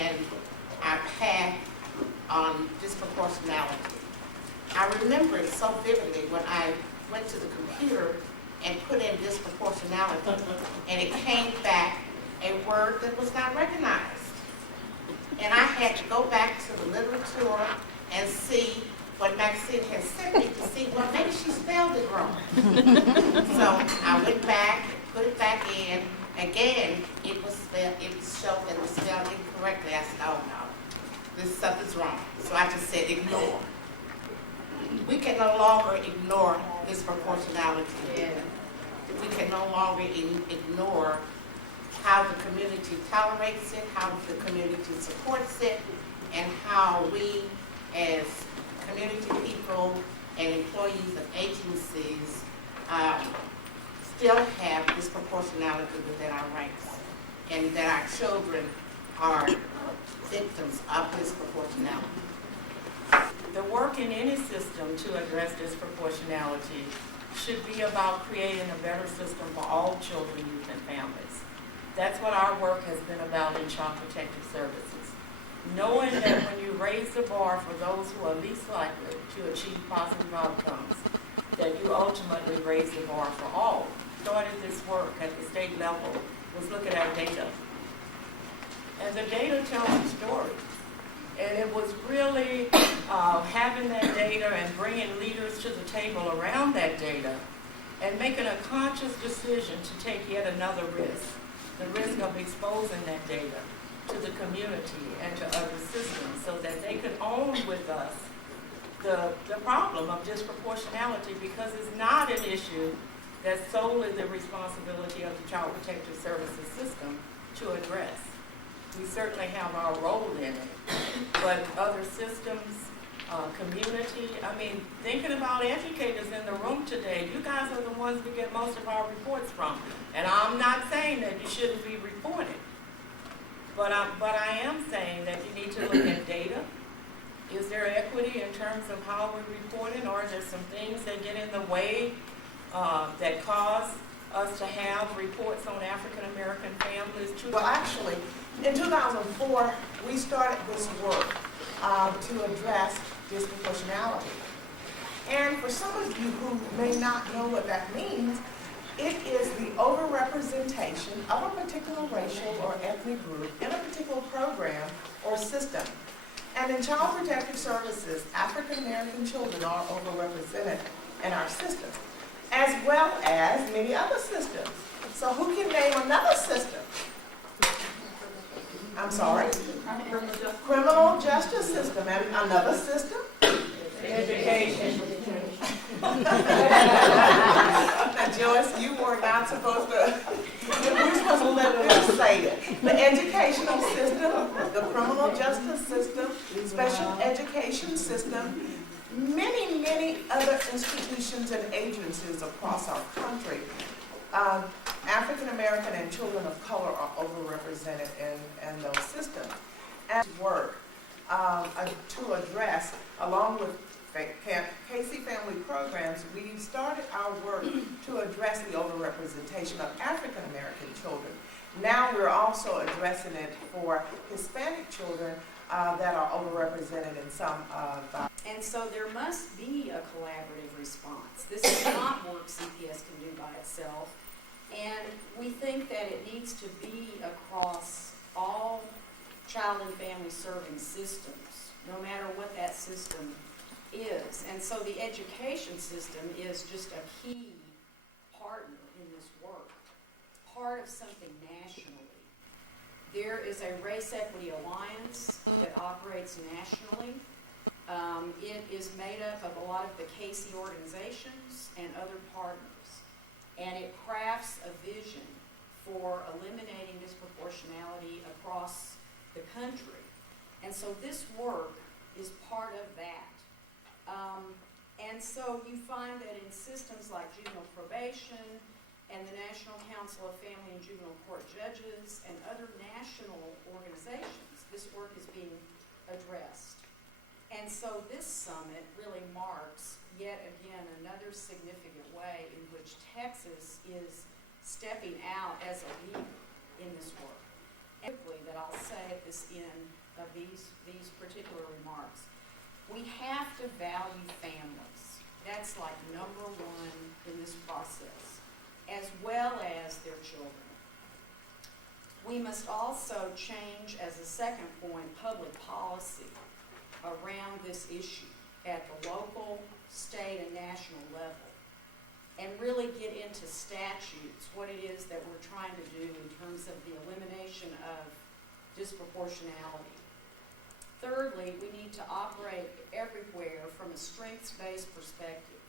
and our path on disproportionality. I remember it so vividly when I went to the computer and put in disproportionality, and it came back a word that was not recognized. And I had to go back to the literature and see what Maxine had sent me to see, well, maybe she spelled it wrong. So I went back and put it back in. Again, it was showed that it was spelled incorrectly. I said, oh no, something's wrong. So I just said ignore. We can no longer ignore disproportionality. Yeah. We can no longer ignore how the community tolerates it, how the community supports it, and how we as community people and employees of agencies still have disproportionality within our ranks, and that our children are victims of disproportionality. The work in any system to address disproportionality should be about creating a better system for all children, youth, and families. That's what our work has been about in Child Protective Services. Knowing that when you raise the bar for those who are least likely to achieve positive outcomes, that you ultimately raise the bar for all. Started this work at the state level was look at our data. And the data tells a story. And it was really having that data and bringing leaders to the table around that data and making a conscious decision to take yet another risk, the risk of exposing that data to the community and to other systems so that they could own with us the problem of disproportionality, because it's not an issue that's solely the responsibility of the Child Protective Services system to address. We certainly have our role in it, but other systems, community, I mean, thinking about educators in the room today, you guys are the ones we get most of our reports from. And I'm not saying that you shouldn't be reporting, but I am saying that you need to look at data. Is there equity in terms of how we're reporting, or is there some things that get in the way that cause us to have reports on African American families? Well, actually, in 2004, we started this work to address disproportionality. And for some of you who may not know what that means, it is the overrepresentation of a particular racial or ethnic group in a particular program or system. And in Child Protective Services, African American children are overrepresented in our system, as well as many other systems. So who can name another system? I'm sorry? Criminal justice system. And another system? Education. Now, Joyce, you were not supposed to, we're supposed to let them say it. The educational system, the criminal justice system, special education system, many other institutions and agencies across our country. African American and children of color are overrepresented in those systems. And work to address, along with Casey Family Programs, we started our work to address the overrepresentation of African American children. Now we're also addressing it for Hispanic children that are overrepresented in some of And so there must be a collaborative response. This is not work CPS can do by itself. And we think that it needs to be across all child and family serving systems, no matter what that system is. And so the education system is just a key partner in this work, part of something nationally. There is a Race Equity Alliance that operates nationally. It is made up of a lot of the Casey organizations and other partners. And it crafts a vision for eliminating disproportionality across the country. And so this work is part of that. And so you find that in systems like juvenile probation and the National Council of Family and Juvenile Court Judges and other national organizations, this work is being addressed. And so this summit really marks yet again another significant way in which Texas is stepping out as a leader in this work. quickly that I'll say at this end of these particular remarks. We have to value families. That's like number one in this process, as well as their children. We must also change, as a second point, public policy around this issue at the local, state, and national level, and really get into statutes, what it is that we're trying to do in terms of the elimination of disproportionality. Thirdly, we need to operate everywhere from a strengths-based perspective.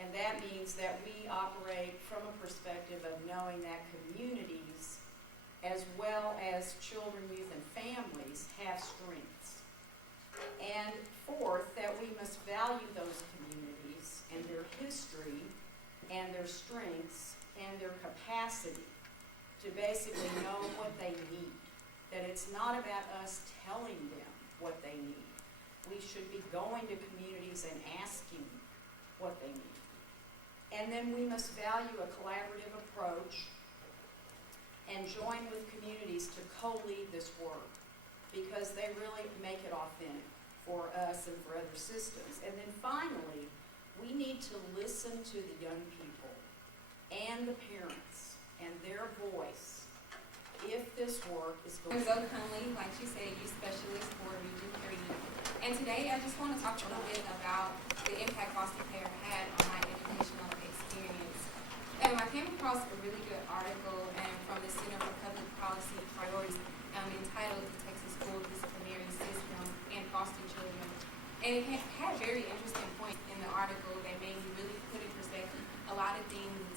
And that means that we operate from a perspective of knowing that communities, as well as children, youth, and families, have strengths. And fourth, that we must value those communities and their history and their strengths and their capacity to basically know what they need. That it's not about us telling them what they need. We should be going to communities and asking what they need. And then we must value a collaborative approach and join with communities to co-lead this work, because they really make it authentic for us and for other systems. And then finally, we need to listen to the young people and the parents and their voice if this work is going I'm Zoe Conley, like she said, youth specialist for Region 3. And today I just want to talk a little bit about the impact foster care had on my educational experience. And I came across a really good article from the Center for Public Policy Priorities entitled "The Texas School Disciplinary System and Foster Children." And it had very interesting points in the article that made me really put in perspective a lot of things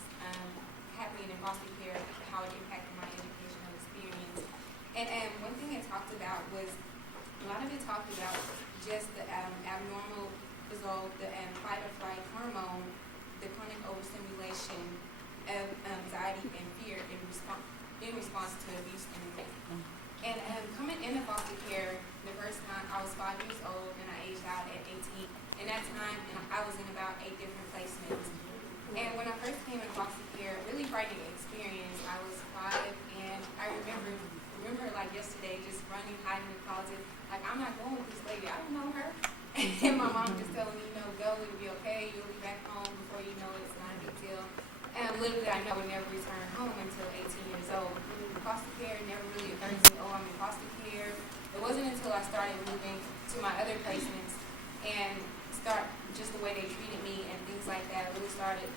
happening in foster care, how it impacted my educational experience. And one thing it talked about was, a lot of it talked about just the abnormal result, the fight or flight hormone, the chronic overstimulation of anxiety and fear in response to abuse and neglect. And coming into foster care, the first time I was 5 years old and I aged out at 18. In that time, I was in about 8 different placements. And when I first came in foster care, really frightening experience. I was 5 and I remember like yesterday just running, hiding in the closet, like I'm not going with this lady, I don't know her. And my mom just telling me, go, it'll be okay, you'll be back home before you know it, it's not a big deal. And little did I know I would never return home until 18 years old. Foster care never really occurred to me, I'm in foster care. It wasn't until I started moving to my other placements and just the way they treated me and things like that really started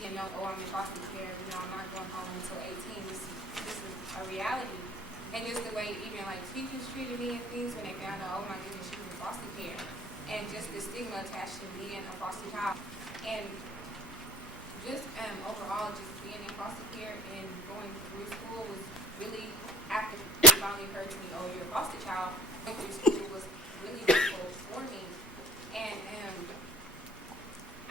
being known, I'm in foster care, I'm not going home until 18. This is a reality. And just the way even like teachers treated me and things when they found out, oh my goodness, she was in foster care. And just the stigma attached to being a foster child. And just overall, just being in foster care and going through school was really, after it finally occurred to me, oh, you're a foster child, going through school was really difficult for me. And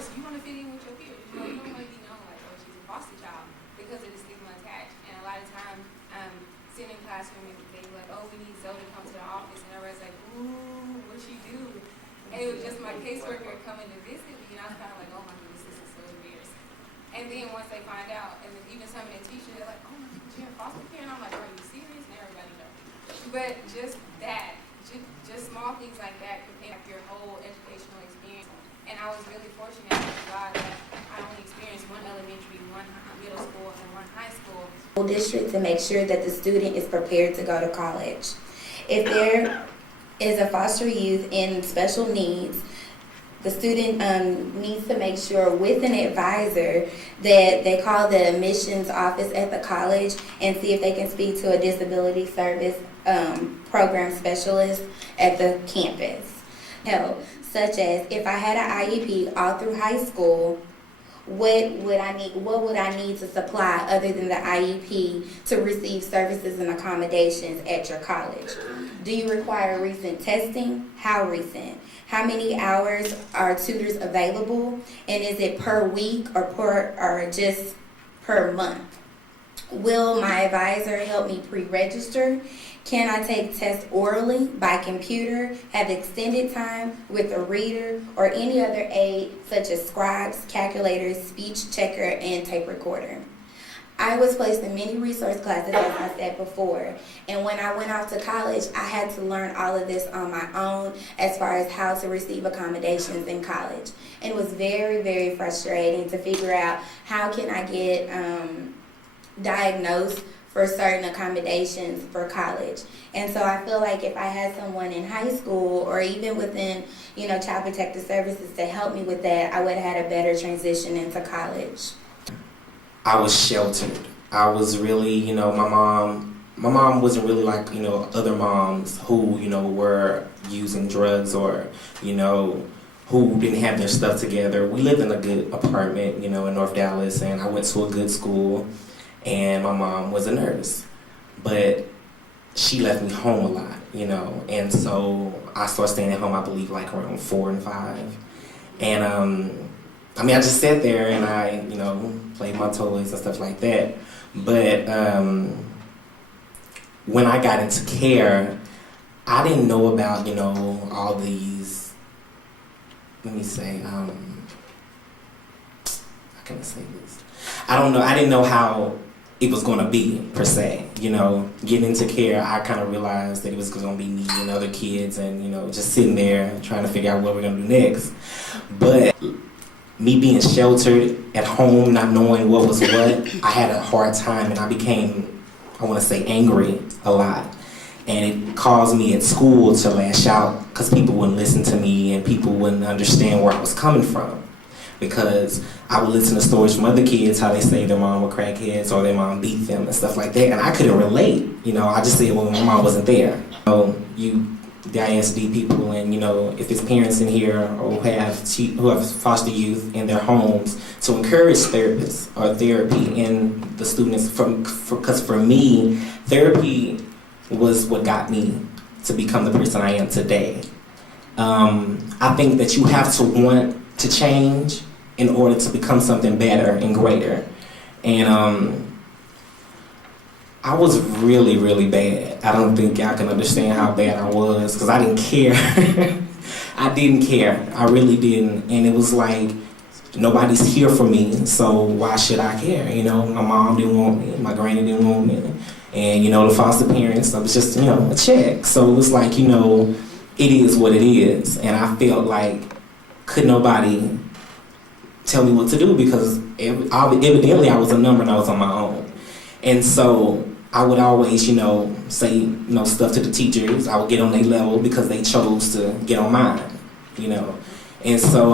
so you want to fit in with your peers. You don't want to be known like, oh, she's a foster child because of the stigma attached. And a lot of times, sitting in classroom and they were like, oh, we need Zoe to come to the office. And everybody's like, ooh, what'd she do? And it was just my caseworker coming to visit me. And I was kind of like, oh my goodness, this is so embarrassing. And then once they find out, and then even some of the teachers, they're like, oh my goodness, you're in foster care? And I'm like, are you serious? And everybody knows. But just that, just small things like that can impact your whole educational experience. And I was really fortunate with God that I only experienced one elementary, one middle school, and one high school. District to make sure that the student is prepared to go to college. If there is a foster youth in special needs, the student needs to make sure with an advisor that they call the admissions office at the college and see if they can speak to a disability service program specialist at the campus. Help, such as if I had an IEP all through high school, what would I need to supply other than the IEP to receive services and accommodations at your college? Do you require recent testing? How recent? How many hours are tutors available? And is it per week or just per month? Will my advisor help me pre-register? Can I take tests orally, by computer, have extended time with a reader or any other aid such as scribes, calculators, speech checker, and tape recorder? I was placed in many resource classes, as I said before. And when I went off to college, I had to learn all of this on my own as far as how to receive accommodations in college. And it was very, very frustrating to figure out how can I get diagnosed for certain accommodations for college. And so I feel like if I had someone in high school or even within, Child Protective Services to help me with that, I would have had a better transition into college. I was sheltered. I was really, my mom wasn't really like, other moms who, were using drugs or, who didn't have their stuff together. We lived in a good apartment, in North Dallas, and I went to a good school, and my mom was a nurse. But she left me home a lot, and so I started staying at home, I believe, like around 4 and 5. And, I just sat there and I, played my toys and stuff like that. But when I got into care, I didn't know about, all these, let me say, how can I say this? I didn't know how it was going to be, per se. Getting into care, I kind of realized that it was going to be me and other kids and, just sitting there trying to figure out what we're going to do next. But me being sheltered at home, not knowing what was what, I had a hard time and I became, I want to say, angry a lot. And it caused me at school to lash out because people wouldn't listen to me and people wouldn't understand where I was coming from. Because I would listen to stories from other kids, how they say their mom were crackheads or their mom beat them and stuff like that. And I couldn't relate. I just said, well, my mom wasn't there. The ISD people and, if it's parents in here who have foster youth in their homes, to encourage therapists or therapy in the students. Because for me, therapy was what got me to become the person I am today. I think that you have to want to change in order to become something better and greater. And I was really, really bad. I don't think y'all can understand how bad I was because I didn't care. I didn't care. I really didn't. And it was like, nobody's here for me, so why should I care? My mom didn't want me, my granny didn't want me. And, the foster parents, I was just, a check. So it was like, it is what it is. And I felt like, could nobody tell me what to do because evidently I was a number and I was on my own. And so I would always, say, stuff to the teachers. I would get on their level because they chose to get on mine, And so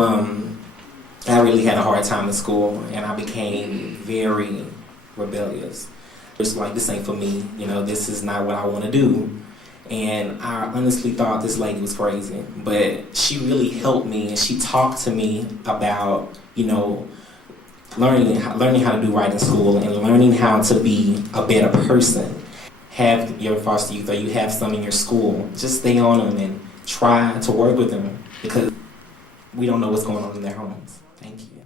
I really had a hard time in school and I became very rebellious. It's like, this ain't for me, this is not what I want to do. And I honestly thought this lady was crazy, but she really helped me and she talked to me about, learning how to do right in school and learning how to be a better person. Have your foster youth or you have some in your school, just stay on them and try to work with them because we don't know what's going on in their homes. Thank you.